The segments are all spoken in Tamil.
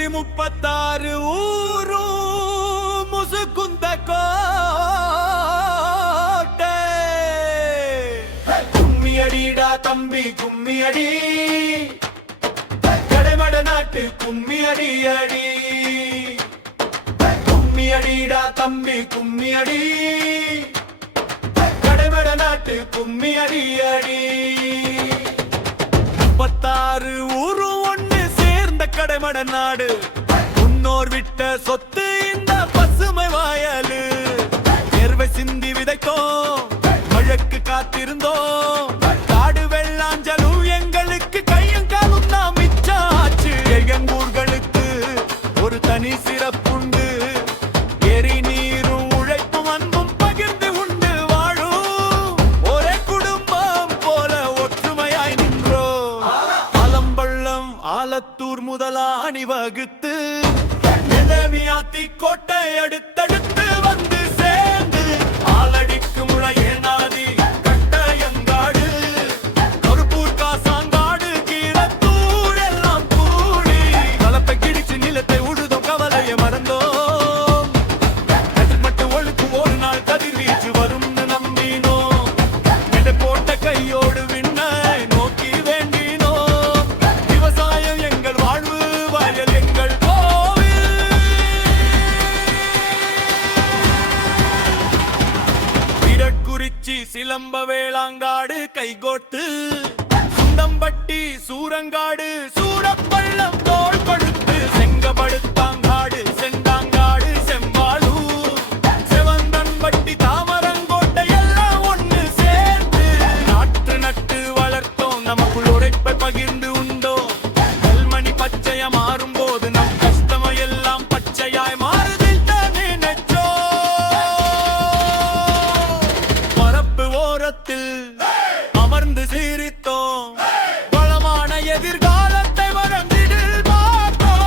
36 ஊரும் முசுக்குந்த கோட்டை. கும்மி அடிடா தம்பி கும்மி அடி, கடைமட நாட்டு கும்மி அடி அடி. கும்மி அடிடா தம்பி கும்மி அடி, கடைமட நாட்டு கும்மி அடி அடி. 36 ஊரும் ஒண்ணு சேர்ந்த கடைமட நாடு, முன்னோர் விட்ட சொத்து இந்த பசுமை வாயலு. நேர்வை சிந்தி விதைத்தோம், மழைக்கு காத்திருந்தோம், காடு வெள்ளாஞ்சலும் எங்களுக்கு கையும் காலும் தான் மிச்சாச்சு. எங்கூர்களுக்கு ஒரு தனி சிறப்புண்டு, எரி நீரும் உழைப்பும் அன்பும் பகிர்ந்து உண்டு வாழும் ஒரே குடும்பம் போல ஒற்றுமையாய் நின்றோம். ஆலம்பள்ளம் ஆலத்தூர் முதலா அணிவகுத்து நிலவியாத்தி கோட்டை அடுத்தடுத்து வந்து சேர்ந்து ஆலடிக்கு முளையே நாதி கட்டயங்காடு கருப்பூர் காசாங்காடு கீரத்தூர் எல்லாம் கூடி கலப்பை கிடிச்சு நிலத்தை உழுதோம் கவலையை மறந்தோம். கதிர்மட்டு ஒழுக்கு ஒரு நாள் கதிர்வீச்சு வரும்னு நம்பினோம். எடை போட்ட கையோடு விண்ணை நோக்கி வேண்டினோம். விவசாயம் எங்கள் வாழ்வு, வயல் எங்கள் கோவில். விடக்குறிச்சி சிலம்ப வேளாங்காடு கைகோட்டு, சுந்தம்பட்டி சூரங்காடு சூரப்பள்ளம் தோள் படுத்து, செங்கபடுத்தாங்காடு செண்டாங்காடு செம்பாலூர் செவந்தன்பட்டி தாமரங்கோட்டை எல்லாம் ஒண்ணு சேர்த்து நாற்று நட்டு வளர்த்தோம். நமக்குள் உழைப்பை பகிர்ந்து உண்டோம். கல்மணி பச்சையா மாறும் போது நம் கஷ்டம எல்லாம் பச்சையாய் மாறுதில் தானே நெச்சோ. பரப்பு ஓரத்தில் அமர்ந்து சீரித்தோம், வளமான எதிர்காலத்தை வளர்ந்திடில் பார்த்தோம்.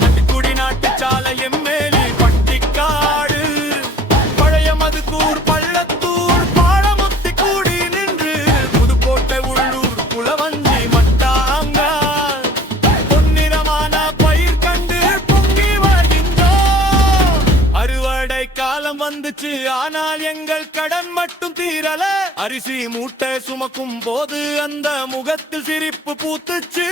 நட்டுக்குடி நாட்டு சாலை எம்மேலி பட்டிக்காடு, பழைய மதுக்கூர் பள்ளத்தூர் பாழமுத்தி கூடி நின்று, புதுக்கோட்டை உள்ளூர் குளவஞ்சி மட்டாங்கால் பொன்னிறமான பயிர் கண்டு பொங்கி வருகின்றோம். அறுவடை காலம் வந்துச்சு, ஆனால் எங்கள் கடன் மட்டும் தீரல. அரிசி மூட்டை சுமக்கும் போது அந்த முகத்தில் சிரிப்பு பூத்துச்சு.